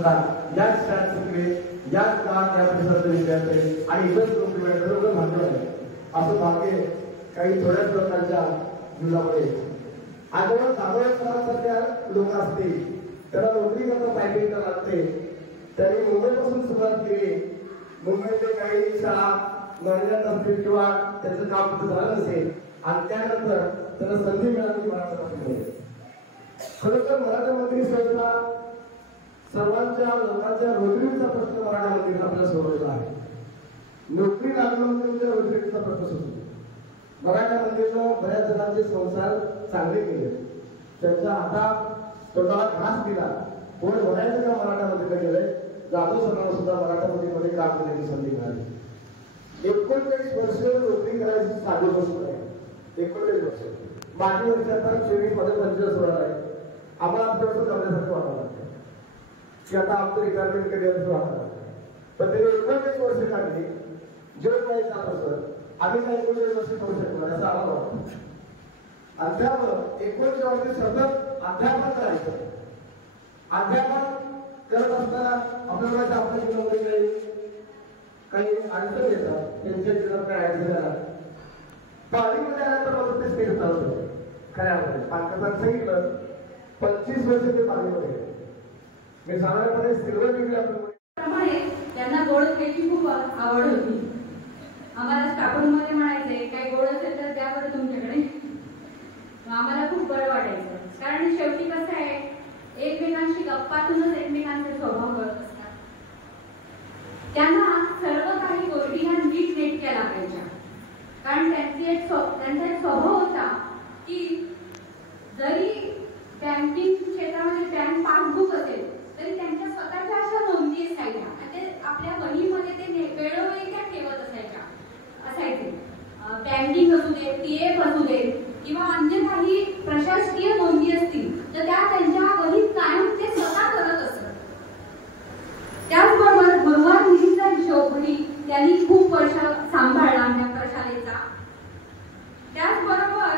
सुद्धा याच शाळेत शिकले, याच काळात या परिसराचे विद्यार्थी आणि इतर सर्व भाग्य आहे. असं भाग्य काही थोड्याच लोकांच्या जीवनामध्ये आंदोलन साधारणसारख्या लोक असतील त्याला नोकरी करता टायपिंग करायला लागते. त्यांनी मुंबईपासून सुरुवात केली. मुंबईतले काही शाळा मॅनेजमेंट असतील किंवा त्याचं काम तिथं झालं नसेल आणि त्यानंतर त्याला संधी मिळाली मराठा मंत्रीमध्ये. खरोखर मराठा मंत्री संस्था सर्वांच्या लोकांच्या रोजगारीचा प्रश्न मराठा मंत्रीने आपल्याला सोडवला आहे. नोकरी लागणं म्हणजे रोजगारीचा प्रश्न सुटतो. मराठा मंत्रीनं बऱ्याच जणांचे संसार चांगले केले, त्यांच्या हातात तोंडाला घास दिला. कोण म्हणायचं का मराठा मंत्रीने केलंय? जाधव सरांना सुद्धा मराठा मंत्रीमध्ये काम करण्याची संधी मिळाली. 39 वर्ष नोकरी करायची साधी गोष्ट आहे. 39 वर्ष माझी वर्ष आता 24 मध्ये 25 होणार आहे. आम्हाला थोडंसं जमण्यासारखं वाटायला लागतं की आता आमचं रिटायरमेंट कधी असं वाटतं. पण ते 39 वर्ष काढली जे काही जात असं आम्ही काही 19 वर्ष करू शकतो असं आम्हाला वाटतं. आणि त्यामुळं 19 वर्ष सतत अध्यापन करायचं. अध्यापन करत असताना आपल्याला आपल्या जीवनामध्ये काही अडचण येतात. त्यांच्या जीवनात काही अडचण येतात. पालीमध्ये आल्यानंतर मला ते स्थिर चालतं. खऱ्या पालकांना सांगितलं 25 वर्ष ते पालीमध्ये मी साधारणपणे सिल्वर डिग्री प्रमाणे त्यांना गोड खायची खूप आवड होती. आम्हाला स्टाफरूममध्ये म्हणायचे काही गोड असेल तर द्या बरं तुमच्याकडे. आम्हाला खूप बरं वाटायचं. कारण शेवटी कसं आहे एकमेकांशी गप्पातूनच एकमेकांचे स्वभाव कळत असतात. त्यांना सर्व काही गोष्टी ह्या नीट नेटक्या लागायच्या. कारण त्यांचा एक स्वभाव होता की जरी बँकिंग क्षेत्रामध्ये बँक पासबुक असेल तरी त्यांच्या स्वतःच्या अशा नोंदी असायच्या आणि ते आपल्या वहीमध्ये ते वेळोवेळी त्या ठेवत असायचे. बँकिंग असू दे, पीएफ असू दे किंवा अन्य काही प्रशासकीय नोंदी असतील तर त्या त्यांच्या वहीत कायम ते स्वतः करत असत. त्याचबरोबर गुरुवार निधीचा हिशोबही त्यांनी खूप वर्ष सांभाळला त्या प्रशालेचा. त्याचबरोबर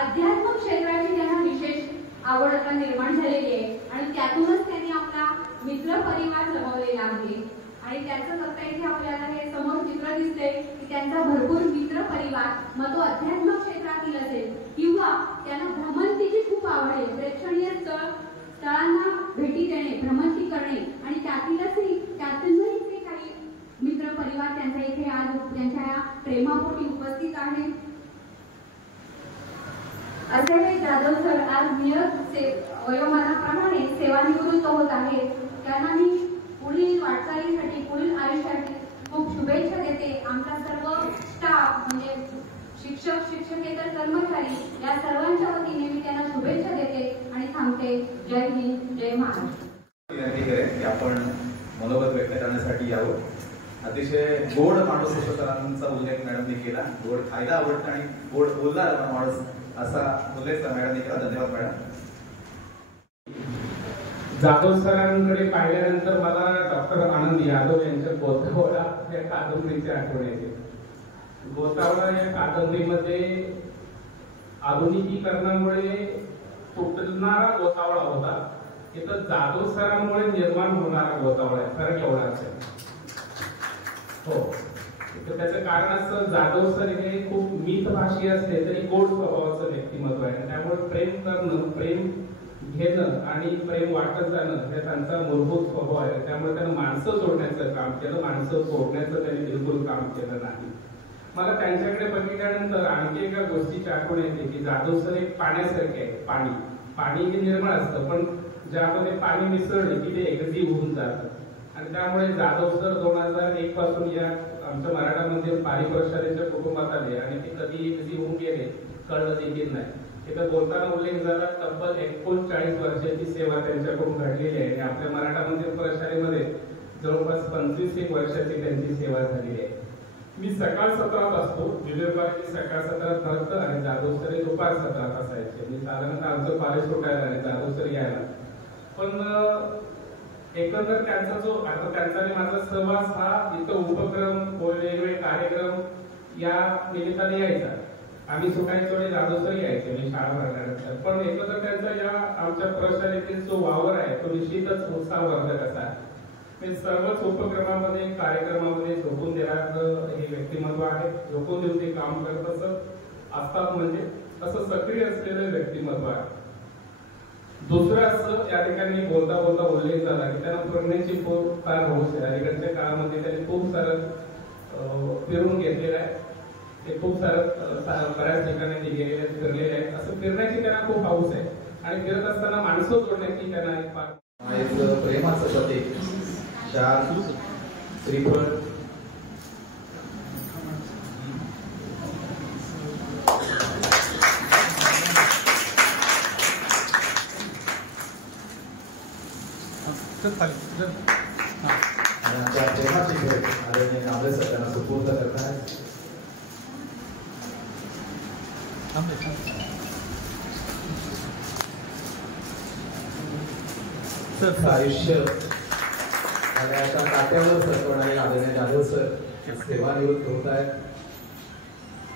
अध्यात्म क्षेत्राची त्यांना विशेष आवड आता निर्माण झालेली आहे आणि त्यातूनच त्यांनी आपला मित्र परिवार जमवलेला आहे. आणि त्यांचं आता इथे आपल्याला हे समोर चित्र दिसते की त्यांचा भरपूर मित्र परिवार मग तो अध्यात्म क्षेत्रातील असेल किंवा त्यांना भ्रमंतीची खूप आवड आहे. प्रेक्षणीय स्थळांना भेटी देणे, भ्रमंती करणे आणि त्यातूनही ते काही मित्र परिवार त्यांच्या इथे आज त्यांच्या या प्रेमापोटी उपस्थित आहे. असे हे जाधव सर आज नियत वयोमानाप्रमाणे सेवानिवृत्त होत आहेत. त्यांना मी पुढील वाटचालीसाठी पुढील आयुष्यासाठी खूप शुभेच्छा देते. आमचा सर्व स्टाफ म्हणजे शिक्षक, शिक्षकेतर कर्मचारी या सर्वांच्या वतीने मी त्यांना शुभेच्छा देते आणि थांबते. जय हिंद, जय महाराष्ट्र. विनंती करेन की आपण मनोगत व्यक्त करण्यासाठी यावं. अतिशय गोड माणूस असं सरांचा उल्लेख मॅडमने केला. गोड खायला आवडतं आणि गोड बोलणारा माणूस असा उल्लेख मॅडमने केला. धन्यवाद मॅडम. जाधव सरांकडे पाहिल्यानंतर मला डॉक्टर आनंद यादव यांच्या गोतावळा या कादंबरीची आठवण येते. गोतावळा या कादंबरीमध्ये आधुनिकीकरणामुळे तुटणारा गोतावळा होता. इथं जाधव सरांमुळे निर्माण होणारा गोतावळा आहे. फरक एवढा असेल. हो, तर त्याचं कारण असं जाधव सर हे खूप मितभाषी असले तरी गोड स्वभावाचं व्यक्तिमत्व आहे. त्यामुळे प्रेम करणं, प्रेम घेणं आणि प्रेम वाटत जाणं हे त्यांचा मूलभूत स्वभाव आहे. त्यामुळे त्यांनी माणसं जोडण्याचं काम केलं, माणसं सोडण्याचं त्यांनी बिलकुल काम केलं नाही. मला त्यांच्याकडे बघितल्यानंतर आणखी एका गोष्टीची आठवण येते की जाधव सर एक पाण्यासारखे आहे. पाणी हे निर्मळ असतं पण ज्यामध्ये पाणी मिसळले की ते एकजीव होऊन जातं. आणि त्यामुळे जाधव सर 2001 पासून या आमच्या मराठा मंदिर पाली प्रशालेच्या कुटुंबात आले आणि ते कधी एकजीव होऊन गेले कळलं देखील नाही. इथं बोलताना उल्लेख झाला तब्बल 39 वर्षाची सेवा त्यांच्याकडून घडलेली आहे आणि आपल्या मराठा मंदिर प्रशालेमध्ये जवळपास 25 वर्षाची त्यांची सेवा झालेली आहे. मी सकाळ सत्रात असतो. विवेकवादी सकाळ सत्रात भरतं आणि जाधव सर दुपार सत्रात असायचे. मी साधारणतः आमचं कॉलेज सुटायला आणि जाधव सर यायला. पण एकंदर त्यांचा जो आता त्यांचा आणि माझा सहवास हा इथं उपक्रम वेगवेगळे कार्यक्रम या निमित्ताने यायचा आम्ही सुटायचो आणि जादूसरही यायचे मी शाळा भरल्यानंतर. पण एकत्र त्यांचा या आमच्या प्रशालेतील जो वावर आहे तो निश्चितच उत्साहवर्धक असा. मी सर्वच उपक्रमामध्ये कार्यक्रमामध्ये झोकून देणारं हे व्यक्तिमत्व आहे. झोकून देऊन ते काम करत असतात म्हणजे असं सक्रिय असलेलं व्यक्तिमत्व आहे. दुसरं असं या ठिकाणी बोलता बोलता उल्लेख झाला की त्यांना फिरण्याची खूप फार हौस आहे. अलीकडच्या काळामध्ये त्यांनी खूप सारं फिरून घेतलेलं आहे. ते खूप सारं बऱ्याच ठिकाणी ते गेलेले आहेत, फिरलेले आहेत. असं फिरण्याची त्यांना खूप हौस आहे आणि फिरत असताना माणसं जोडण्याची त्यांना एक फार प्रेमाचं प्रतीक शाल, श्रीफळ, आणि आमच्या प्रेमाची भेट आदरणीय कांबळे सर त्यांना सुपूर्द करतात. आयुष्य अशा काट्यावर सरकवणारे आदरणीय जाधव सर सेवानिवृत्त होत आहेत.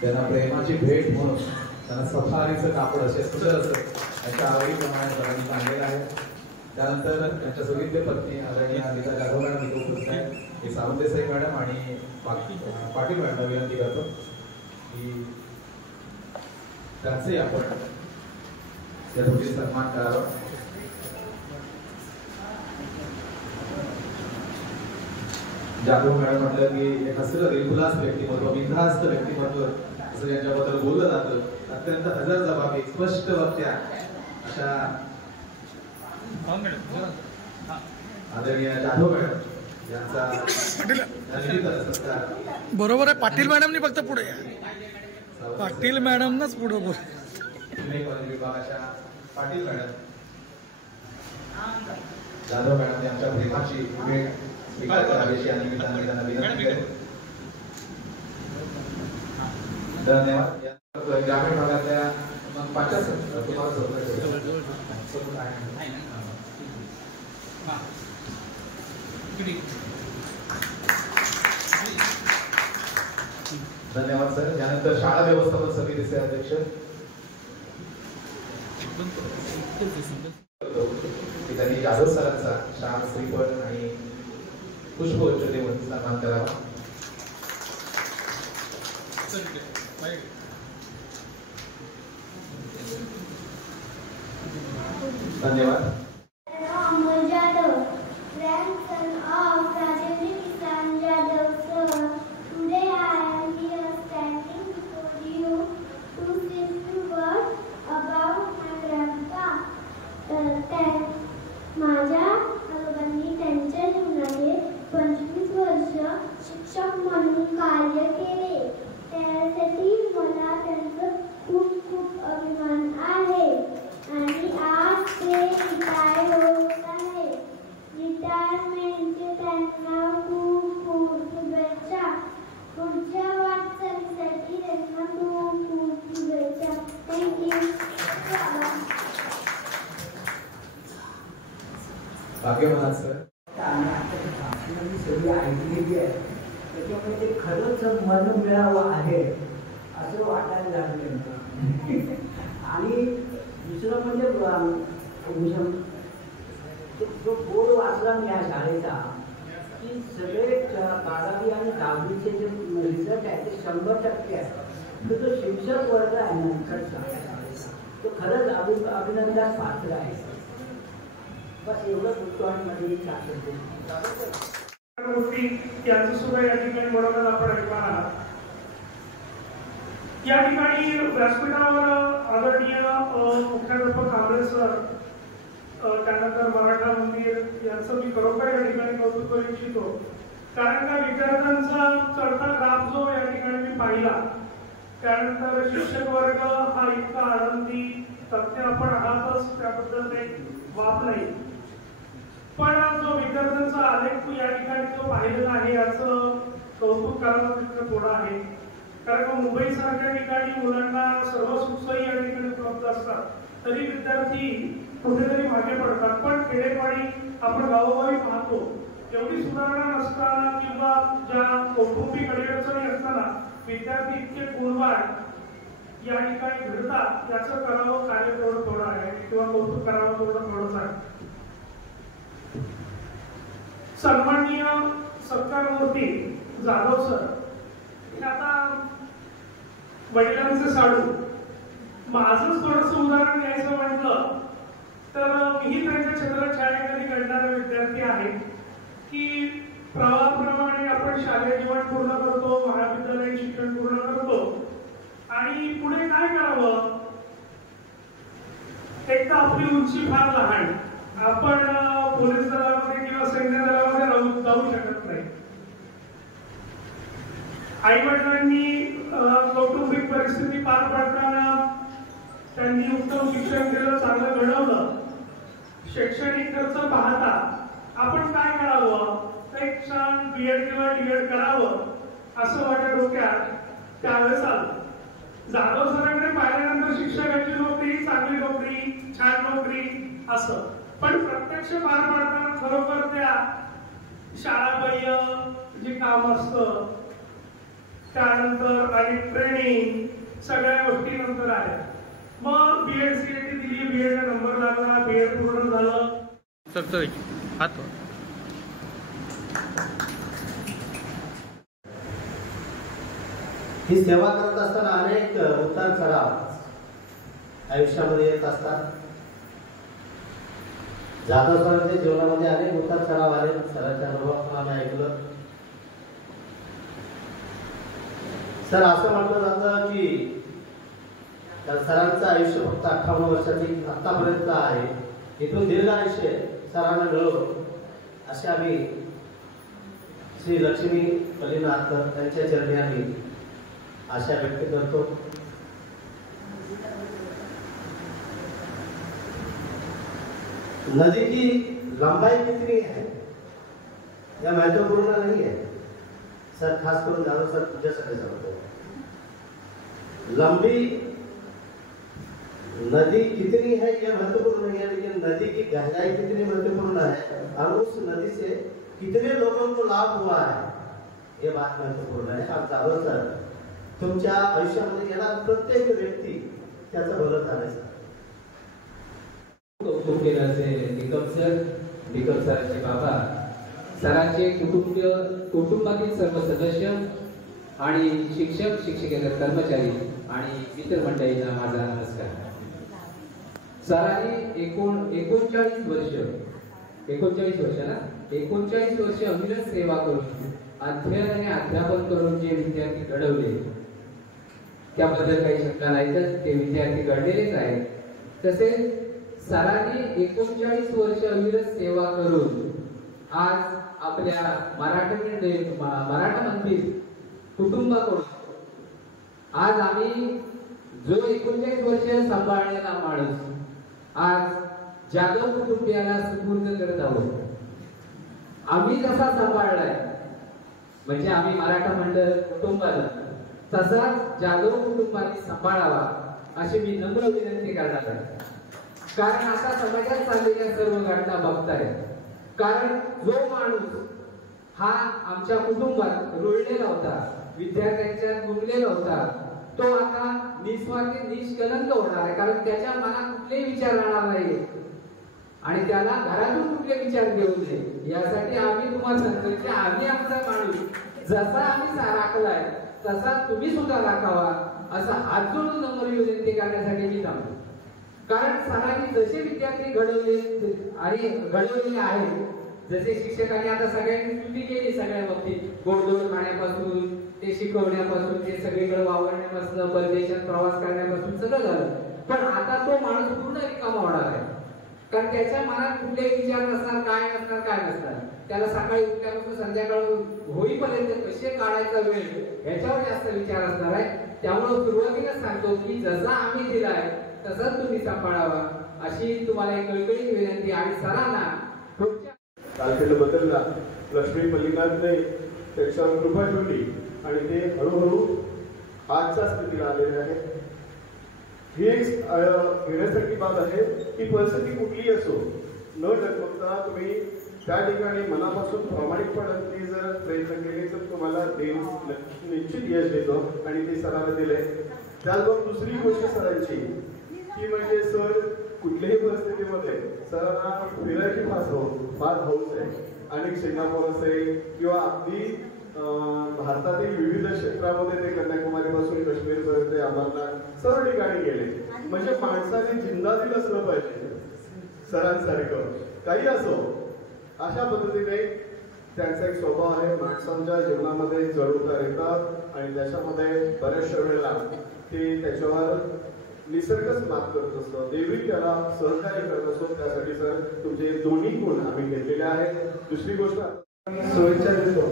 त्यांना प्रेमाची भेट म्हणून त्यांना सफारीचं कापड असे सुंदर असं त्यांच्या आवडीप्रमाणे सरांनी सांगलेलं आहे. त्यानंतर त्यांच्या सुविद्य पत्नी आदरणीय अनिता जाधव मॅडम इथे उपस्थित आहेत. हे सावंतदेसाई मॅडम आणि पाटील मॅडम विनंती करतो की त्यांचे आपण या दोघी सन्मान करावा. जाधव मॅडम म्हटलं की एक असं दिलखुलास व्यक्तिमत्व, बिनधास्त व्यक्तिमत्व असं ज्यांच्याबद्दल बोललं जातं. अत्यंत हजरजबाबी, स्पष्ट वक्त्या अशा आदरणीय जाधव मॅडम यांचा बरोबर आहे. पाटील मॅडमनी फक्त पुढे या. पाटील मॅडमनच पुढे बोल. विभागाच्या पाटील मॅडम जाधव मॅडम यांच्या प्रेमाची भेट स्वीकार करावीशी या निमित्ताने त्यांना विनंती करतो. धन्यवाद. ग्रामीण भागातल्या 50 धन्यवाद सर. यानंतर शाळा व्यवस्थापन समितीचे अध्यक्ष त्यांनी जाधव सरांचा शाळा श्रीफळ आणि पुष्पगुच्छ देऊन सन्मान करावा. धन्यवाद. माझ्या आजोबांनी त्यांच्या जीवनाचे 25 वर्ष शिक्षक म्हणून कार्य केले. त्यासाठी मला त्यांचं खूप खूप अभिमान आहे. आणि आज ते रिटायर होत आहे. रिटायरमेंटचे त्यांना खूप खूप शुभेच्छा. पुढच्या वाटचालीसाठी त्यांना खूप खूप शुभेच्छा. थँक्यू. भाग्यवान सर. सगळी ऐकलेली आहे. त्याच्यामुळे ते खरंच मन मिळावं आहे असं वाटायला लागलं. आणि दुसरं म्हणजे जो बोर्ड वाचला मी या शाळेचा की सगळे 12वी आणि 10वीचे जे रिझल्ट आहे ते 100% आहे. तर तो शिक्षक वर्ग आहे ना इकडचा तो खरंच अभिनंदनास पात्र आहे. बस एवढंच होतो आणि मध्ये गोष्टी यांचं सुद्धा या ठिकाणी बरोबर आपण ऐकणार आहात. या ठिकाणी व्यासपीठावर आदरणीय मुख्याध्यापक कांबळे सर, त्यानंतर मराठा मंदिर यांचं मी खरोखर या ठिकाणी कौतुक करू इच्छितो. कारण का विद्यार्थ्यांचा चढता ग्राफ जो या ठिकाणी मी पाहिला, त्यानंतर शिक्षक वर्ग हा इतका आनंदी तथ्य आपण आहातच, त्याबद्दल काही वाद नाही. पण जो विद्यार्थ्यांचा आलेख या ठिकाणी जो पाहिलेला आहे याचं कौतुक करायला तिथं थोडं आहे. कारण मुंबई सारख्या ठिकाणी मुलांना सर्व सुखसोयी या ठिकाणी उपलब्ध असतात, तरी विद्यार्थी कुठेतरी मागे पडतात. पण खेडेपाडी आपण गावोगावी पाहतो, एवढी सुधारणा नसताना किंवा ज्या कौटुंबिक अडचणी असताना विद्यार्थी इतके गुणवान या ठिकाणी घडतात याचं करावं कार्य थोडं आहे किंवा कौतुक करावं थोडंच आहे. सन्माननीय सत्कारमूर्ती जाधव सर हे आता वडिलांचे साडू. माझंच थोडंसं उदाहरण द्यायचं म्हटलं तर मीही त्यांच्या छत्रछायेखाली घडणारा विद्यार्थी आहे की प्रवाहाप्रमाणे आपण शालेय जीवन पूर्ण करतो, महाविद्यालयीन शिक्षण पूर्ण करतो आणि पुढे काय करावं. एक तर आपली उंची फार लहान, आपण पोलीस दलामध्ये किंवा सैन्य दलामध्ये जाऊ शकत नाही. आई वडिलांनी कौटुंबिक परिस्थिती पार पाडताना त्यांनी उत्तम शिक्षण दिलं, चांगलं घडवलं. शैक्षणिक खर्च पाहता आपण काय करावं, एक क्षण बीएड किंवा डीएड करावं असं माझ्या डोक्यात त्यावेळेस आलं. जाधव सरांकडे पाहिल्यानंतर शिक्षकाची नोकरी, चांगली नोकरी, छान नोकरी असं, पण प्रत्यक्ष पार पाडताना खरोखर त्या शाळाबाह्य जे काम असतं त्यानंतर आणि ट्रेनिंग सगळ्या गोष्टी नंतर आल्या. मग बीएड सीएटी दिली, बीएड नंबर लागला, बीएड पूर्ण झालं. ही सेवा करत असताना अनेक उतार चढाव आयुष्यामध्ये येत असतात. जाधव सरांच्या जीवनामध्ये अनेक उतार चढाव आले. सरांच्या अनुभवातून ऐकलं. सर असं म्हटलं जातं की सरांचं आयुष्य फक्त 58 वर्षाची आतापर्यंत आहे. इथून दीर्घ आयुष्य सरांना मिळो असे आम्ही श्री लक्ष्मी कलिनाथ यांच्या चरणी आम्ही आशा व्यक्त करतो. नदी की लंबाई कितनी है यह महत्वपूर्ण नहीं है सर, खास करून जाधव सर तुझ्यासाठी सांगतो. लंबी नदी कितनी है यह महत्वपूर्ण नहीं है, लेकिन नदी की गहराई कितनी महत्वपूर्ण है और उस नदी से कितने लोगों को लाभ हुआ है ये बात महत्वपूर्ण है. आप जाधव सर तुमच्या आयुष्यामध्ये येणारा प्रत्येक व्यक्ती त्याचं भलं झालंय सर. कौतुक केलं असेल निकम सरांचे बाबा, सरांचे कुटुंबातील सर्व सदस्य आणि शिक्षक शिक्षकेतर कर्मचारी आणि मित्रमंडळींना माझा नमस्कार. सरांनी 39 वर्ष अविरत सेवा करून अध्ययन आणि अध्यापन करून जे विद्यार्थी घडवले त्याबद्दल काही शंका नाही, तर ते विद्यार्थी घडलेलेच आहेत. तसेच सरांनी 39 वर्ष अविरत सेवा करून आज आपल्या मराठा मंत्री कुटुंबाकडून आज आम्ही जो 39 वर्ष सांभाळलेला माणूस आज जाधव कुटुंबियाला सुपूर्द करत आहोत. आम्ही जसा सांभाळलाय म्हणजे आम्ही मराठा मंडळ कुटुंबाला तसाच जाधव कुटुंबाने सांभाळावा अशी मी नम्र विनंती करणार आहे. कारण आता समाजात चाललेल्या सर्व घटना बघताय. कारण जो माणूस हा आमच्या कुटुंबात रुळलेला होता, विद्यार्थ्यांच्यात गुंतलेला होता, तो आता निस्वार्थी निष्कलंक होणार आहे. कारण त्याच्या मनात कुठलेही विचार राहणार नाही आणि त्याला घरातून कुठले विचार घेऊ नये. यासाठी आम्ही तुम्हाला सांगतो की आम्ही आमचा माणूस जसा आम्ही राखलाय तसा तुम्ही सुद्धा राखावा असं हात जोडून नम्र विनंती करण्यासाठी मी थांबतो. कारण सरांनी जसे विद्यार्थी घडवलेले आहेत, जसे शिक्षकांनी आता सगळ्यांनी स्तुती केली सगळ्या बाबतीत, गोडधोड खाण्यापासून ते शिकवण्यापासून ते सगळीकडे वावरण्यापासून परदेशात प्रवास करण्यापासून सगळं झालं. पण आता तो माणूस पूर्ण रिकामा होणार आहे. कारण त्याच्या मनात कुठलेही विचार नसणार, काय नसणार. त्याला सकाळी उठल्यापासून संध्याकाळ होईपर्यंत कसे काढायचा वेळ याच्यावर जास्त विचार असणार आहे. त्यामुळे सुरुवातीला सांगतो की जसा आम्ही दिलाय तसाच तुम्ही सांभाळावा अशी तुम्हाला एक कळकळीची विनंती. आणि सरांना कालखंड बदलला, लक्ष्मी मल्लिकार्जुनने त्याच्यावर कृपा ठेवली आणि ते हळूहळू आजच्या स्थितीला आलेले आहे. ही एक घेण्यासारखी बाब आहे की परिस्थिती कुठलीही असो न डगमगता तुम्ही त्या ठिकाणी मनापासून प्रामाणिकपणे जर प्रयत्न केले तर तुम्हाला देव निश्चित यश देतो आणि ते सरांना दिले. त्याचबरोबर दुसरी गोष्ट सरांची की म्हणजे सर कुठल्याही परिस्थितीमध्ये सरांना फिरायची फार हौस आहे. आणि सिंगापूर असेल किंवा अगदी भारतातील विविध क्षेत्रामध्ये ते कन्याकुमारीपासून काश्मीरपर्यंत अमरनाथ सर्व ठिकाणी गेले. म्हणजे माणसाने जिंदादिल असलं पाहिजे सरांसारखं काही असो. अशा पद्धतीने त्यांचा एक स्वभाव आहे. माणसांच्या जीवनामध्ये चढउतार येतात आणि त्याच्यामध्ये बऱ्याचशा वेळेला ते त्याच्यावर निसर्गच मात करत असतो. देवी त्याला सहकार्य करत असतो. त्यासाठी सर तुमचे दोन्ही गुण आम्ही घेतलेले आहेत. दुसरी गोष्ट शुभेच्छा देतो.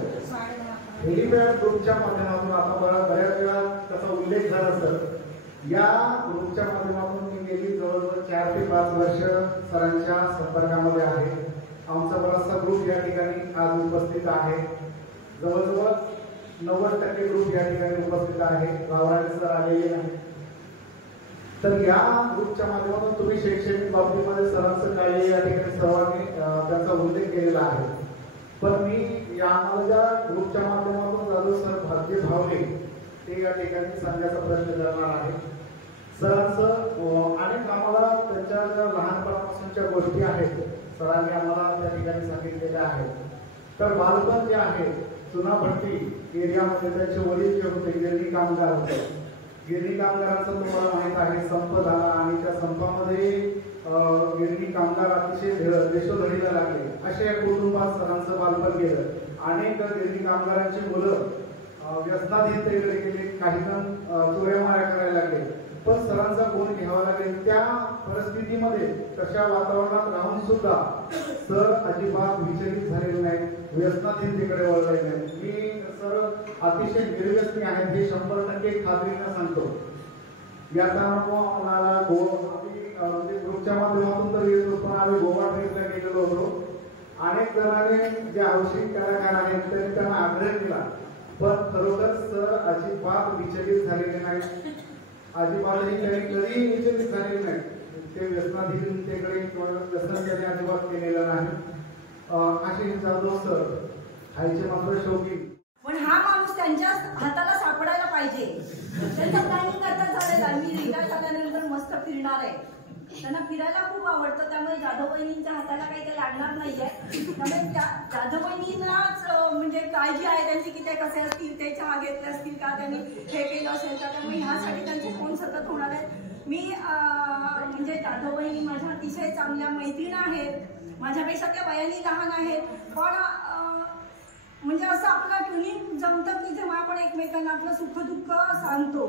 हेलिपॅड ग्रुपच्या माध्यमातून आता बऱ्याच वेळा त्याचा उल्लेख झाला सर. या ग्रुपच्या माध्यमातून मी गेली जवळजवळ 4 ते 5 वर्ष सरांच्या संपर्कामध्ये आहे. आमचा बराचसा ग्रुप या ठिकाणी आज उपस्थित आहे. जवळजवळ 90% ग्रुप या ठिकाणी उपस्थित आहे. गावाने सर आलेले नाही. तर या ग्रुपच्या माध्यमातून तुम्ही शैक्षणिक बाबतीमध्ये सरांचं कार्य या ठिकाणी सर्वांनी त्यांचा उल्लेख केलेला आहे. पण मी या आम्हाला ज्या ग्रुपच्या माध्यमातून जाधव सर भारतीय भावने ते या ठिकाणी सांगण्याचा प्रयत्न करणार आहे. सरांचं अनेक आम्हाला त्यांच्या ज्या लहानपणापासूनच्या गोष्टी आहेत सरांनी आम्हाला त्या ठिकाणी सांगितलेल्या आहेत. तर बालपण जे आहे चुनाभट्टी एरियामध्ये त्यांचे वडील जे होते गिरणी कामगार होते. गिरणी कामगारांचं तुम्हाला माहित आहे संप झाला आणि त्या संपामध्ये गिरणी कामगार अतिशय देशोधडीला लागले. अशा या कुटुंबात सरांचं बालपण गेलं. अनेक गिरणी कामगारांची मुलं व्यसनाधीनतेकडे गेले. काही जण चोऱ्या माऱ्या करायला लागले. पण सरांचा गुण घ्यावा लागेल. त्या परिस्थितीमध्ये तशा वातावरणात राहून सुद्धा सर अजिबात विचलित झालेले नाही. व्यसनाधीनतेकडे वळले नाही. मी सर अतिशय निर्व्यसनी आहेत हे 100% खात्रीने सांगतो. याचा अनुभव आम्हाला म्हणजे ग्रुपच्या माध्यमातून तर येतो. पण आम्ही गोवा ट्रिपला गेलेलो होतो. अनेक जणांनी जे आवश्यक कलाकार आहेत त्यांनी त्यांना आग्रह केला. पण खरोखर सर अजिबात विचलित झालेले नाही. अजिबातही त्यांनी कधीही विचलित झालेले नाही. ते व्यसनाधीनतेकडे किंवा व्यसन त्यांनी अजिबात केलेलं नाही. असे जाधव सर खायचे मात्र शौकी. पण हा माणूस त्यांच्या हाताला सापडायला पाहिजे. त्यांचं प्लॅनिंग आता झालेलं आहे. मी रिटायर झाल्यानंतर मस्त फिरणार आहे. त्यांना फिरायला खूप आवडतं. त्यामुळे जाधव बहिणींच्या हाताला काही ते लागणार नाहीये. त्यामुळे जाधव बहिणींनाच म्हणजे काळजी आहे त्यांची की ते कसे असतील, ते चहा घेतले असतील का, त्यांनी हे केलं असेल का. त्यामुळे ह्यासाठी त्यांचे फोन सतत होणार आहेत. मी म्हणजे जाधव बहिणी माझ्या अतिशय चांगल्या मैत्रीण आहेत. माझ्यापेक्षा त्या वयाने लहान आहेत. पण म्हणजे असं आपलं ट्युनिंग जमतं की जेव्हा आपण एकमेकांना आपलं सुखदुःख सांगतो,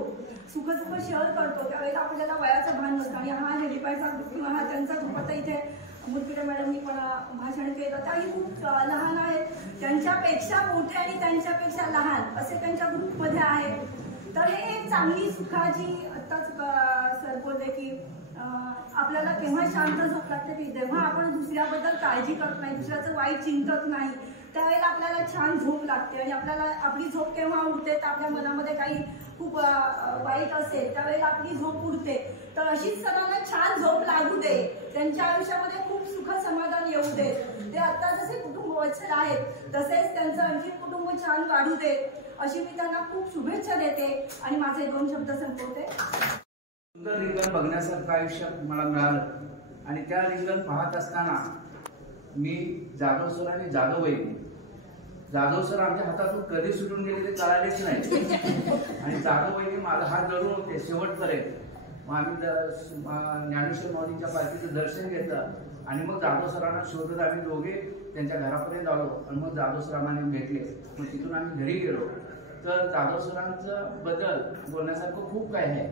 सुखदुःख शेअर करतो, त्यावेळेला आपल्याला वयाचं भान नसतं. आणि हा हेलिपॅडचा किंवा हा त्यांचा ग्रुप आता इथे मुलपिडे मॅडमनी पण भाषण केलं. त्याही खूप लहान आहेत. त्यांच्यापेक्षा मोठे आणि त्यांच्यापेक्षा लहान असे त्यांच्या ग्रुपमध्ये आहेत. तर हे एक चांगली सुखाची आत्ताच सर बोलले की आपल्याला केव्हा शांत झोप लागते की जेव्हा आपण दुसऱ्याबद्दल काळजी करत नाही, दुसऱ्याचं वाईट चिंतत नाही, त्यावेळेला आपल्याला छान झोप लागते. आणि आपल्याला आपली झोप केव्हा उडते तर आपल्या मनामध्ये काही खूप वाईट असेल त्यावेळेला आपली झोप उडते. तर अशीच सगळ्यांना छान झोप लागू दे. त्यांच्या आयुष्यामध्ये खूप सुख समाधान येऊ दे. ते आता जसे कुटुंब वत्सल आहेत तसेच त्यांचं आणखी कुटुंब छान वाढू दे अशी मी त्यांना खूप शुभेच्छा देते आणि माझे 2 शब्द संपवते. सुंदर रिंगण बघण्यासारखं आयुष्य मला मिळालं. आणि त्या रिंगण पाहत असताना मी जाधव सर आणि जाधव सर आमच्या हातातून कधी सुटून गेले ते कळालेच नाही. आणि जाधव वहिनी माझा हात धरून होते शेवटपर्यंत. मग आम्ही ज्ञानेश्वर माऊलींच्या पालखीचं दर्शन घेतलं आणि मग जाधव सरांना शोधत आम्ही दोघे त्यांच्या घरापर्यंत आलो. आणि मग जाधव सर आम्हाला भेटले. मग तिथून आम्ही घरी गेलो. तर जाधव सरांचं बद्दल बोलण्यासारखं खूप काय आहे.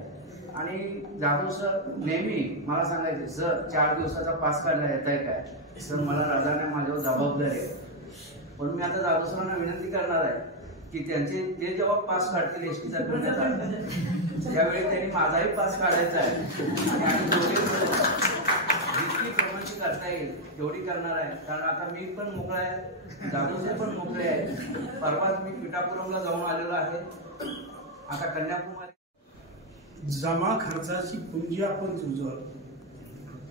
आणि जाधव सर नेहमी मला सांगायचे, सर 4 दिवसाचा पास काढला येत आहे काय. सर मला राजाने माझ्यावर जबाबदारी आहे. पण मी आता जाधव सरांना विनंती करणार आहे की ते जेव्हा पास काढतील एसटीचा त्यावेळी त्यांनी माझाही पास काढायचा आहे. आणि आम्ही दोघे जितकी प्रमाणशी करता येईल तेवढी करणार आहे. कारण आता मी पण मोकळा आहे, जाधव सर पण मोकळे आहे. परवाच मी पिठापुरमला जाऊन आलेलो आहे. आता कन्याकुमारी जमा खर्चाची पुंजी आपण तुझं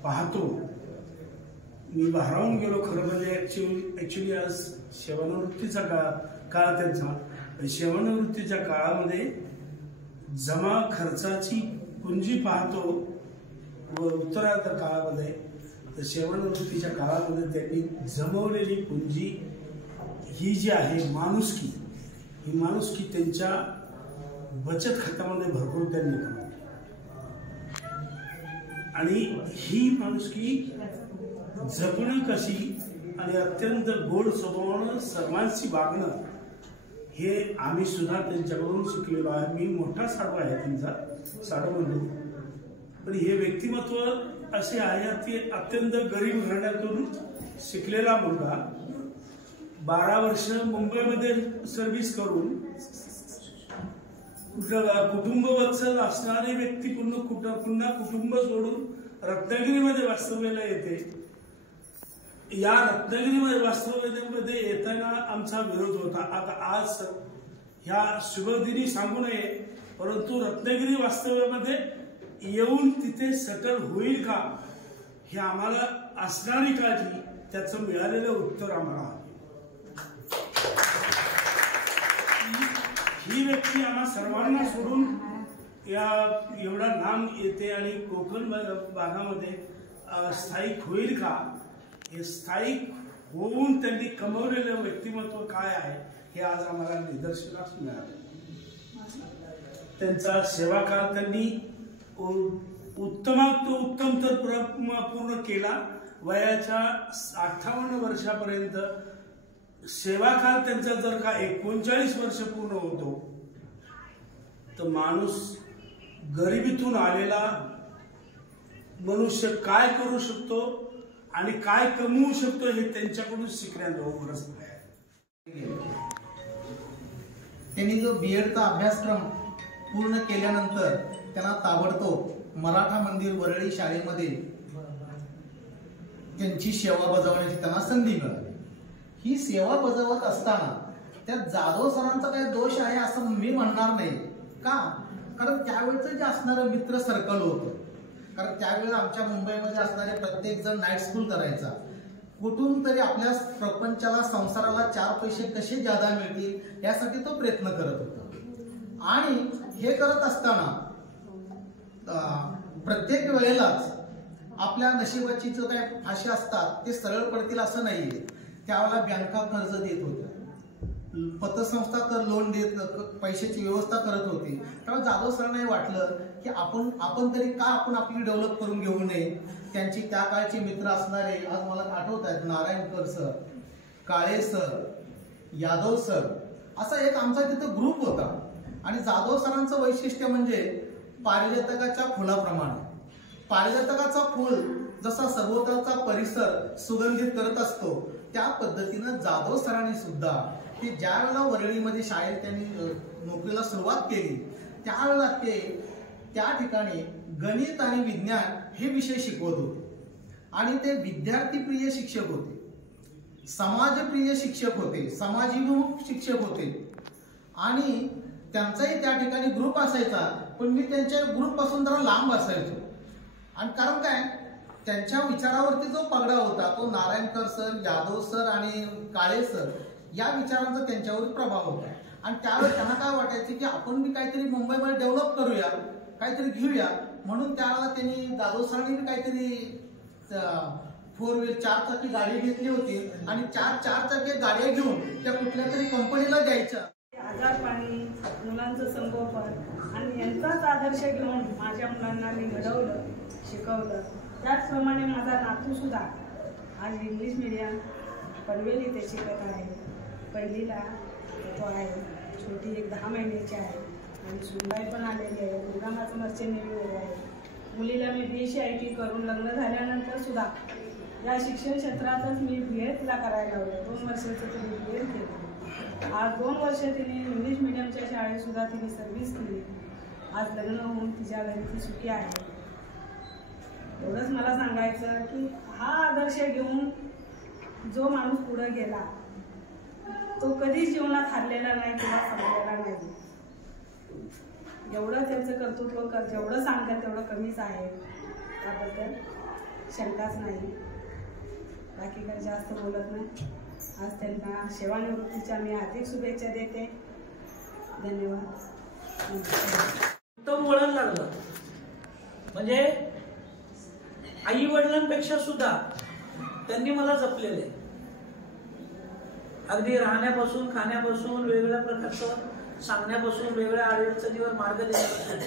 पाहतो. मी भारावून गेलो खरं म्हणजे. ऍक्च्युली आज सेवानिवृत्तीचा काळ त्यांचा. सेवानिवृत्तीच्या काळामध्ये जमा खर्चाची पुंजी पाहतो व उत्तरार्ध काळामध्ये तर सेवानिवृत्तीच्या काळामध्ये त्यांनी जमवलेली पुंजी ही जी आहे माणुसकी, ही माणुसकी त्यांच्या बचत खात्यामध्ये भरपूर त्यांनी कमवली आणि ही माणुसकी जपणं कशी आणि अत्यंत गोड स्वभावानं सर्वांशी वागणं हे आम्ही सुद्धा त्यांच्याकडून शिकलेलो आहे. मी मोठा साडू आहे त्यांचा, साडू म्हणून, पण हे व्यक्तिमत्व असे आहे की अत्यंत गरीब घराण्यातून शिकलेला मुलगा 12 वर्ष मुंबईमध्ये सर्व्हिस करून कुटुंब वत्सल असणारी व्यक्ती पुन्हा कुटुंब सोडून रत्नागिरीमध्ये वास्तव्याला येते. या रत्नागिरीमध्ये वास्तव्यामध्ये येताना आमचा विरोध होता. आता आज ह्या शुभदिनी सांगू नये, परंतु रत्नागिरी वास्तव्यामध्ये येऊन तिथे सेटल होईल का हे आम्हाला असणारी काळजी, त्याचं मिळालेलं उत्तर आम्हाला आहे. ही व्यक्ती आम्हा सर्वांना सोडून या एवढा लांब येते आणि कोकण भागामध्ये स्थायिक होईल का, हे स्थायिक होऊन त्यांनी कमवलेलं व्यक्तिमत्व काय आहे हे आज आम्हाला निदर्शनास मिळाले. त्यांचा सेवा काळ त्यांनी उत्तमात उत्तम तर पूर्ण केला. वयाच्या 58 वर्षापर्यंत सेवा काळ त्यांचा जर का 39 वर्ष पूर्ण होतो तर माणूस गरिबीतून आलेला मनुष्य काय करू शकतो आणि काय कमवू शकतो हे त्यांच्याकडून शिकण्याजोगरच आहे. त्यांनी जो बीएडचा अभ्यासक्रम पूर्ण केल्यानंतर त्यांना ताबडतोब मराठा मंदिर वरळी शाळेमध्ये त्यांची सेवा बजावण्याची त्यांना संधी मिळाली. ही सेवा बजावत असताना त्यात जाधव सरांचा काही दोष आहे असं मी म्हणणार नाही. का? कारण त्यावेळेचं जे असणारं मित्र सर्कल होतं, कारण त्यावेळेला आमच्या मुंबईमध्ये असणारे प्रत्येक जण नाईट स्कूल करायचा. कुठून तरी आपल्या प्रपंचाला, संसाराला 4 पैसे कसे जादा मिळतील यासाठी तो प्रयत्न करत होता. आणि हे करत असताना प्रत्येक वेळेलाच आपल्या नशिबाची जो काही फाशी असतात ते सरळ पडतील असं नाहीये. त्यावेळेला बँका कर्ज देत होत्या, पतसंस्था तर लोन देत, पैशाची व्यवस्था करत होती. तेव्हा जाधव सरांना वाटलं की आपण तरी का आपण आपली डेव्हलप करून घेऊ नये. त्यांची त्या काळचे मित्र असणारे आज मला आठवत आहेत, नारायणकर सर, काळे सर, यादव सर, असा एक आमचा तिथं ग्रुप होता. आणि जाधव सरांचं वैशिष्ट्य म्हणजे पारिजातकाच्या फुलाप्रमाणे, पारिजातकाचा फुल जसा सभोवतालचा परिसर सुगंधित करत असतो त्या पद्धतीनं जाधव सरांनी सुद्धा की ज्या वेळेला वरळीमध्ये शाळेत त्यांनी नोकरीला सुरुवात केली त्यावेळेला ते त्या ठिकाणी गणित आणि विज्ञान हे विषय शिकवत होते. आणि ते विद्यार्थीप्रिय शिक्षक होते, समाजप्रिय शिक्षक होते, समाजीमुख शिक्षक होते. आणि त्यांचाही त्या ठिकाणी ग्रुप असायचा, पण मी त्यांच्या ग्रुपपासून जरा लांब असायचो. आणि कारण काय, त्यांच्या विचारावरती जो पगडा होता तो नारायणकर सर, यादव सर आणि काळे सर या विचारांचा त्यांच्यावर प्रभाव होता. आणि त्यावेळेस त्यांना काय वाटायचं की आपण बी काहीतरी मुंबईमध्ये डेव्हलप करूया, काहीतरी घेऊया. म्हणून त्यावेळेला त्यांनी जाधव सरांनी बी काहीतरी 4 व्हीलर 4 चाकी गाडी घेतली होती आणि 4 चाकी गाड्या घेऊन त्या कुठल्या तरी कंपनीला द्यायच्या. आजारपाणी, मुलांचं संगोपन आणि यांचाच आदर्श घेऊन माझ्या मुलांना मी घडवलं, शिकवलं. त्याचप्रमाणे माझा नातू सुद्धा आज इंग्लिश मीडियम पनवेल इथे शिकत आहे. पहिलीला तो आहे, छोटी एक 10 महिन्याची आहे आणि सुनबाई पण आलेली आहे. मुलगा माझं मर्चंट नेव्हीमध्ये आहे. मुलीला मी BSc करून लग्न झाल्यानंतर सुद्धा या शिक्षण क्षेत्रातच मी BEd तिला करायला लावलं. 2 वर्षाचं तिने BEd केलं. आज 2 वर्ष तिने इंग्लिश मीडियमच्या शाळेत सुद्धा तिने सर्व्हिस केली. आज लग्न होऊन तिच्या घरी ती सुखी आहे. एवढंच मला सांगायचं की हा आदर्श घेऊन जो माणूस पुढे गेला तो कधीच जीवनात हारलेला नाही किंवा संपलेला नाही. एवढं त्यांचं कर्तृत्व जेवढं सांगतात तेवढं कमीच आहे, त्याबद्दल शंकाच नाही. बाकी काही जास्त बोलत नाही. आज त्यांना सेवानिवृत्तीच्या मी हार्दिक शुभेच्छा देते. धन्यवाद. उत्तम वळण लागलं. म्हणजे आई वडिलांपेक्षा सुद्धा त्यांनी मला जपलेले. अगदी राहण्यापासून, खाण्यापासून, वेगवेगळ्या प्रकारचं सांगण्यापासून, वेगवेगळ्या अडचणीवर मार्ग देण्यापासून.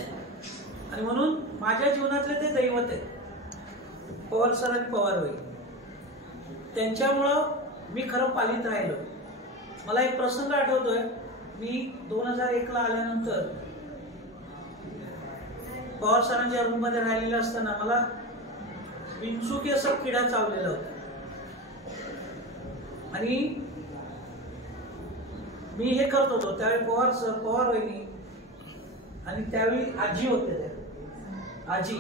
आणि म्हणून माझ्या जीवनातले ते दैवत आहे पवार सर आणि पवारबाई. त्यांच्यामुळं मी खरं पालित राहिलो. मला एक प्रसंग आठवतोय. मी 2001ला आल्यानंतर पवार सरांच्या रूम मध्ये राहिलेलं असताना मला बिनचुकी असं किडा चावलेला होता. आणि मी हे करत होतो त्यावेळी पवार सर, पवार वहिनी आणि त्यावेळी आजी होते. त्या आजी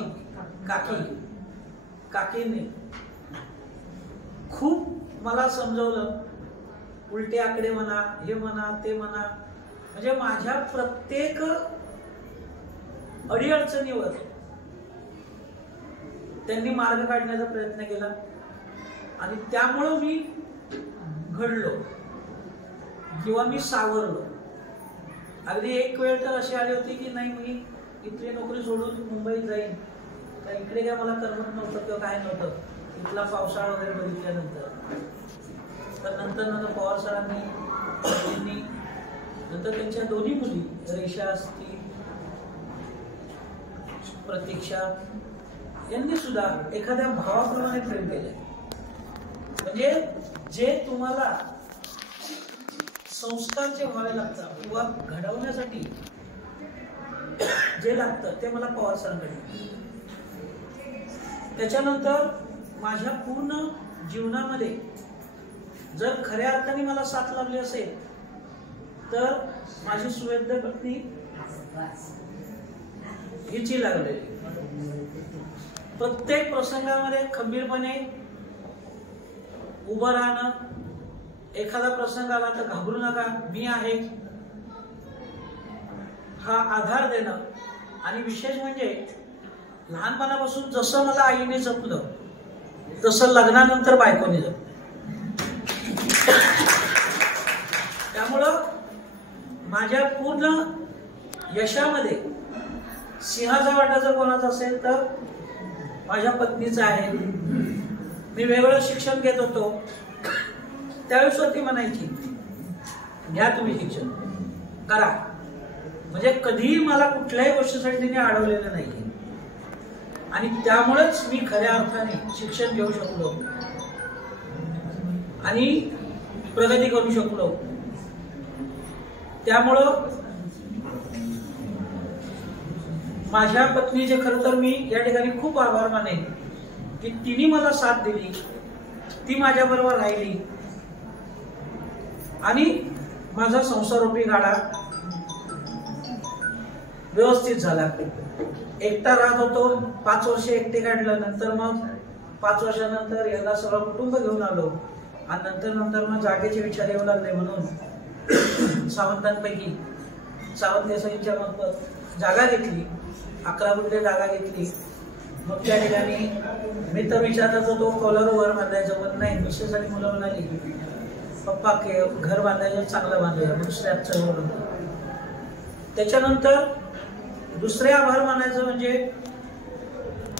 काकींनी खूप मला समजवलं. उलटे आकडे म्हणा, हे म्हणा, ते म्हणा. म्हणजे माझ्या प्रत्येक अडीअडचणीवर त्यांनी मार्ग काढण्याचा प्रयत्न केला. आणि त्यामुळं मी घडलो किंवा मी सावरलो. अगदी एक वेळ तर अशी आली होती की नाही, मी इथली नोकरी सोडून मुंबईत जाईन. तर इकडे काय मला करमत नव्हतं किंवा काय नव्हतं. इथला पावसाळा वगैरे बघितल्यानंतर तर नंतर पवार सरांनी नंतर त्यांच्या दोन्ही मुली रेषा असती, प्रतीक्षा यांनी सुद्धा एखाद्या भावाप्रमाणे प्रेम केले. म्हणजे जे तुम्हाला संस्कार जे व्हावे लागतात किंवा घडवण्यासाठी जे लागतं ते मला पवार सरांकडे. त्याच्यानंतर माझ्या पूर्ण जीवनामध्ये जर खऱ्या अर्थाने मला साथ लाभली असेल तर माझी सुवेद्य पत्नी हिची लागलेली. प्रत्येक प्रसंगामध्ये खंबीरपणे उभं राहणं. एखादा प्रसंग आला तर घाबरू नका, मी आहे, हा आधार देणं. आणि विशेष म्हणजे लहानपणापासून जसं मला आईने जपलं तसं लग्नानंतर बायकोने जपलं. त्यामुळं माझ्या पूर्ण यशामध्ये सिंहाचा वाटा जर कोणाचा असेल तर माझ्या पत्नीचा आहे. मी वेगवेगळं शिक्षण घेत होतो त्यावेळेस ती म्हणायची, घ्या तुम्ही शिक्षण करा. म्हणजे कधीही मला कुठल्याही गोष्टीसाठी तिने अडवलेलं नाही. आणि त्यामुळेच मी खऱ्या अर्थाने शिक्षण घेऊ शकलो आणि प्रगती करू शकलो. त्यामुळं माझ्या पत्नीचे खरं तर मी या ठिकाणी खूप आभार मानेन की तिने मला साथ दिली, ती माझ्या बरोबर राहिली आणि माझा संसारोपी गाडा व्यवस्थित झाला. एकटा राहत होतो, 5 वर्ष एकटे काढलं. नंतर मग 5 वर्षानंतर याला सगळं कुटुंब घेऊन आलो. आणि नंतर मग जागेचे विचार येऊ लागले. म्हणून सावंतांपैकी सावंत देसाईंच्या मार्फत जागा घेतली, 11 गुंठे जागा घेतली. मग त्या ठिकाणी मी तर विचारत होतो कौलारू घर बांधायचं, पण नाही, मिसेस आणि मुलं म्हणाली पप्पा घर बांधायचं चांगलं बांधूया, दुसऱ्याचं म्हणून. त्याच्यानंतर दुसरे आभार मानायचं म्हणजे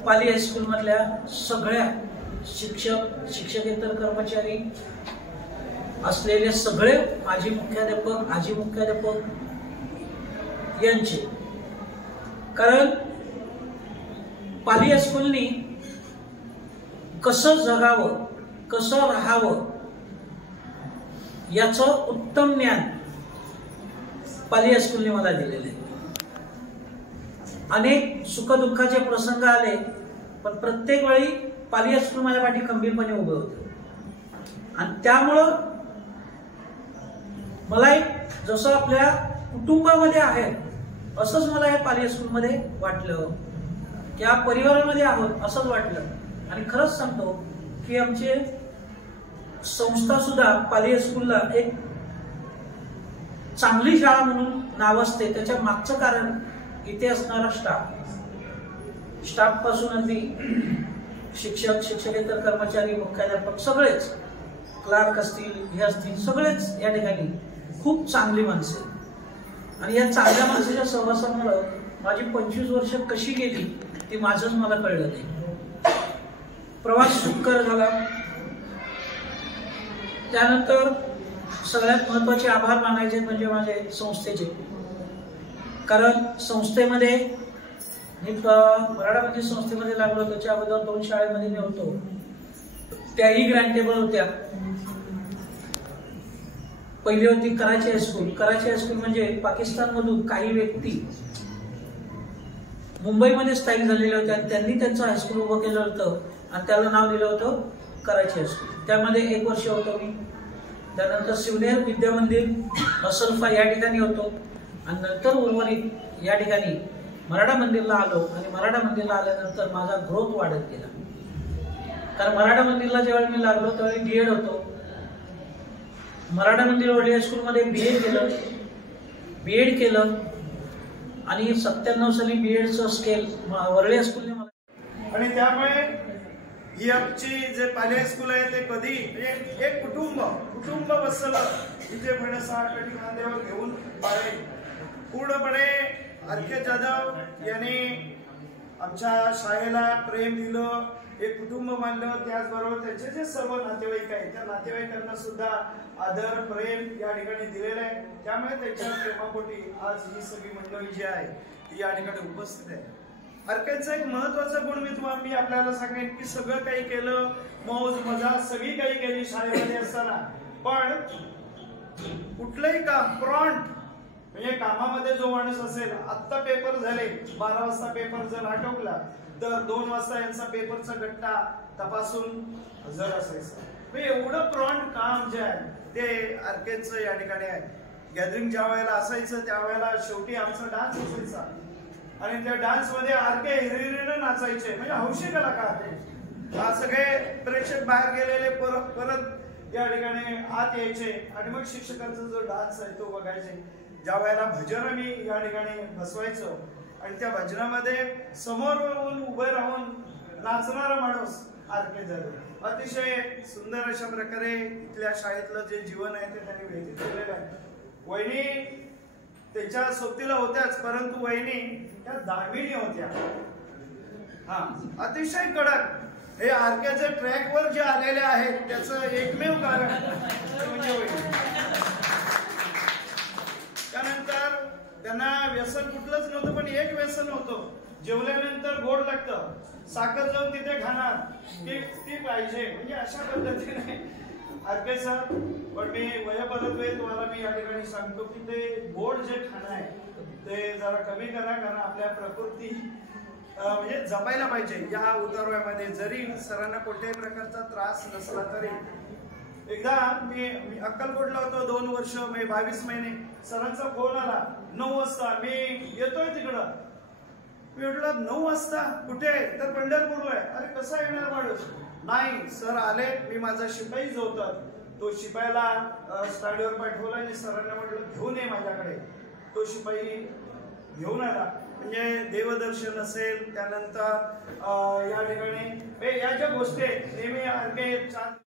पाली हायस्कूल मधल्या सगळ्या शिक्षक, शिक्षकेतर कर्मचारी असलेले सगळे माजी मुख्याध्यापक, आजी मुख्याध्यापक यांचे. कारण पाली हायस्कूलनी कसं जगावं, कसं राहावं याचं उत्तम ज्ञान पाली हायस्कूलने मला दिलेलं आहे. अनेक सुखदुःखाचे प्रसंग आले, पण प्रत्येक वेळी पाली हायस्कूल माझ्या पाठी खंबीरपणे उभे होते. आणि त्यामुळं मला एक जसं आपल्या कुटुंबामध्ये आहे असंच मला या पाली हायस्कूलमध्ये वाटलं, की या परिवारामध्ये आहोत असंच वाटलं. आणि खरंच सांगतो की आमचे संस्था सुद्धा पाली हायस्कूलला एक चांगली शाळा म्हणून नावाजते. त्याच्या मागचं कारण इथे असणारा स्टाफ पासून अगदी शिक्षक, शिक्षकेतर कर्मचारी, मुख्याध्यापक सगळेच, क्लार्क असतील, हे असतील, सगळेच या ठिकाणी खूप चांगली माणसं. आणि या चांगल्या माणसाच्या सहवासामुळे माझी 25 वर्ष कशी गेली ती माझंच मला कळलं नाही. प्रवास सुखकर झाला. त्यानंतर सगळ्यात महत्वाचे आभार मानायचे म्हणजे माझे संस्थेचे, कारण संस्थेमध्ये मी मराठा मंदिर संस्थेमध्ये लागलो. त्याच्या अगोदर 2 शाळेमध्ये मी होतो, त्याही ग्रँटेबल होत्या. पहिली होती कराची हायस्कूल. कराची हायस्कूल म्हणजे पाकिस्तानमधून काही व्यक्ती मुंबईमध्ये स्थायिक झालेले होते आणि त्यांनी त्यांचं हायस्कूल उभं केलं होतं आणि त्याला नाव दिलं होतं कराची हायस्कूल. त्यामध्ये 1 वर्ष होतो मी. त्यानंतर शिवनेर विद्या मंदिर असल्फा या ठिकाणी होतो आणि नंतर उर्वरित या ठिकाणी मराठा मंदिरला आलो. आणि मराठा मंदिरला आल्यानंतर माझा ग्रोथ वाढत गेला, कारण मराठा मंदिरला जेव्हा मी लागलो त्यावेळी बीएड होतो. मराठा मंदिर वडली हायस्कूलमध्ये बीएड केलं आणि 97 साली बीएडचं स्केल वरळी हायस्कूलने मला. आणि त्यामुळे ही आमची जे पाली हायस्कूल आहे ते कधी एक कुटुंब बसलं इथे भणसाठ खांद्यावर घेऊन बाळे पूर्णपणे आरके जाधव यांनी आमच्या शाळेला प्रेम दिलं, एक कुटुंब मानलं. त्याचबरोबर त्यांचे जे सर्व नातेवाईक आहेत त्या नातेवाईकांना सुद्धा आदर प्रेम या ठिकाणी दिलेलं आहे. त्यामुळे त्यांच्या प्रेमापोटी आज ही सगळी मंडळी जी आहे ती या ठिकाणी उपस्थित आहे. आरकेचा एक महत्वाचा गुण मी आपल्याला सांगेन की सगळं काही केलं, मौज मजा सगळी काही केली शाळेमध्ये असताना, पण कुठलंही काम प्रॉन्ट म्हणजे कामामध्ये जो माणूस असेल, आत्ता पेपर झाले 12 वाजता पेपर जर आटोपला तर 2 वाजता यांचा पेपरचा गट्टा तपासून हजर असायचा. एवढं प्रॉन्ट काम जे आहे ते आरकेचं या ठिकाणी आहे. गॅदरिंग ज्या वेळेला असायचं त्यावेळेला शेवटी आमचा डान्स असायचा आणि त्या डान्स मध्ये आरके हिरिरीने नाचायचे, म्हणजे हौशी कलाकार. सगळे प्रेक्षक बाहेर गेलेले परत या ठिकाणी आत यायचे आणि मग शिक्षकांचा जो डान्स आहे तो बघायचे. ज्या वेळेला भजन मी या ठिकाणी बसवायचो आणि त्या भजनामध्ये समोर उभे राहून नाचणारा माणूस आरके जाधव. अतिशय सुंदर अशा प्रकारे इथल्या शाळेतलं जे जीवन आहे ते त्यांनी व्यतीत केलेलं आहे. वहिनी त्याच्या सोबतीला होत्याच, परंतु वहिनी त्या दामिनी होत्या. अतिशय कडक. हे आरकेच्या ट्रॅकवर जे आलेले आहेत त्याचं एकमेव कारण म्हणजे वहिनी. त्यानंतर त्यांना व्यसन कुठलंच नव्हतं, पण एक व्यसन होतं, जेवल्यानंतर गोड लागतं, साखर जाऊन तिथे खाणार ती पाहिजे, म्हणजे अशा पद्धतीने आरके सर. पण मी वयोपरत्वे तुम्हाला मी या ठिकाणी सांगतो की ते गोड जे खाणं आहे ते जरा कमी करा, कारण आपल्या प्रकृती म्हणजे जपायला पाहिजे या उतारव्यामध्ये. जरी सरांना कोणत्याही प्रकारचा त्रास नसला तरी. एकदा मी अक्कलकोटला होतो 2 वर्ष 22 महिने. सरांचा फोन आला 9 वाजता, मी येतोय तिकडं. मी म्हटलं 9 वाजता कुठे आहे? तर पंढरपूरला आहे. अरे कसा येणार माणूस? नाही सर आले, मी माझा शिपाई जो होता तो शिपायाला स्टाडीवर पाठवला आणि सरांना म्हटलं घेऊन ये माझ्याकडे. तो शिपाई घेऊन आला. म्हणजे देवदर्शन असेल, त्यानंतर या ठिकाणी या ज्या गोष्टी नेहमी